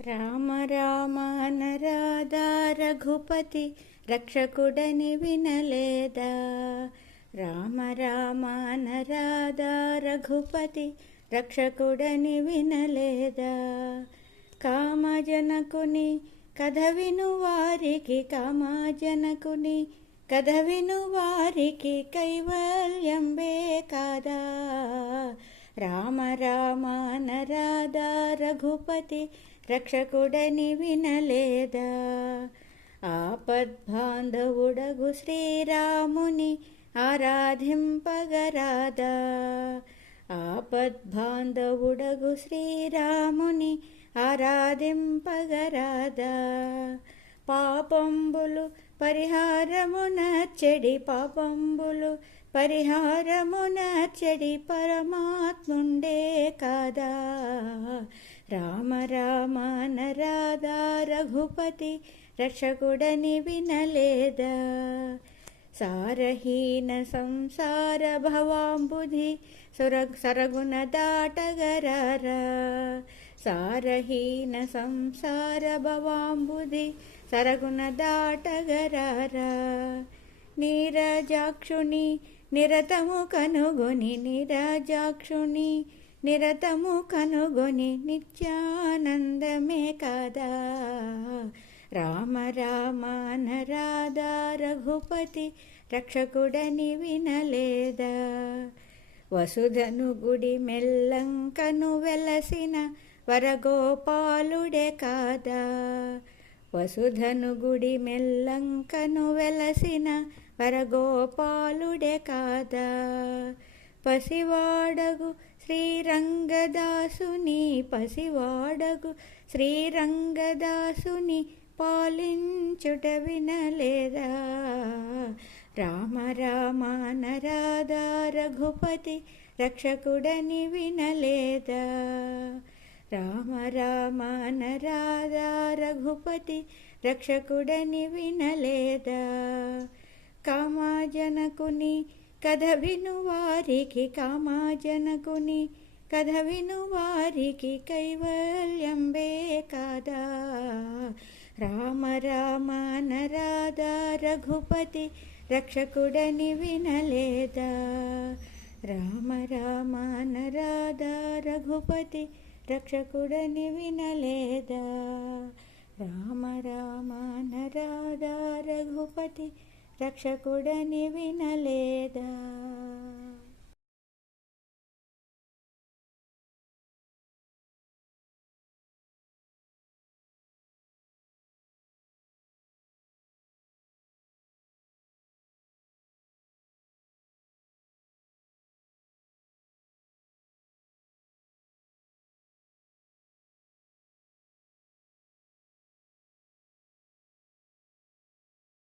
రామ రామ అనరాదా రఘుపతి రక్షకుడని వినలేదా. రామ రామ అనరాదా రఘుపతి రక్షకుడని వినలేదా. కామజనకుని కథ విను వారికి కామజనకుని కథ విను వారికి కైవల్యంబే కాదా. రామ రామ అనరాదా రఘుపతి రక్షకుడని వినలేదా. ఆపద్బాంధవుడగు శ్రీరాముని ఆరాధింపగరాదా. ఆపద్బాంధవుడగు శ్రీరాముని ఆరాధింపగరాదా. పాపంబులు పరిహారమునర్చెడి పాపంబులు పరిహారమునర్చెడి పరమాత్ముండే కాదా. రామ రామ అనరాదా రఘుపతి రక్షకుడని వినలేదా. సారహీన సంసార భవాంబుధి సరగుణ దాటగరారా. సారహీన సంసార భవాంబుధి సరగుణ దాటగరారా. నీరజాక్షుని నిరతము కనుగొని నీరజాక్షుని నిరతము కనుగొని నిత్యానందమే కాదా. రామ రామ అనరాదా రఘుపతి రక్షకుడని వినలేదా. వసుధను గుడి మెల్లంకను వెలసిన వరగోపాలుడే కాదా. వసుధను గుడి మెల్లంకను వెలసిన వరగోపాలుడే కాదా. పసివాడగు శ్రీరంగదాసుని పసివాడగు శ్రీరంగదాసుని పాలించుట వినలేదా. రామ రామ అనరాదా రఘుపతి రక్షకుడని వినలేదా. రామ రామ అనరాదా రఘుపతి రక్షకుడని వినలేదా. కామజనకుని కథ విను వారికి కామజనకుని కథ విను వారికి కైవల్యంబే కాదా. రామ రామ అనరాదా రఘుపతి రక్షకుడని వినలేదా. రామ రామ అనరాదా రఘుపతి రక్షకుడని వినలేదా. రామ రామ అనరాదా రఘుపతి రక్షకుడని వినలేదా.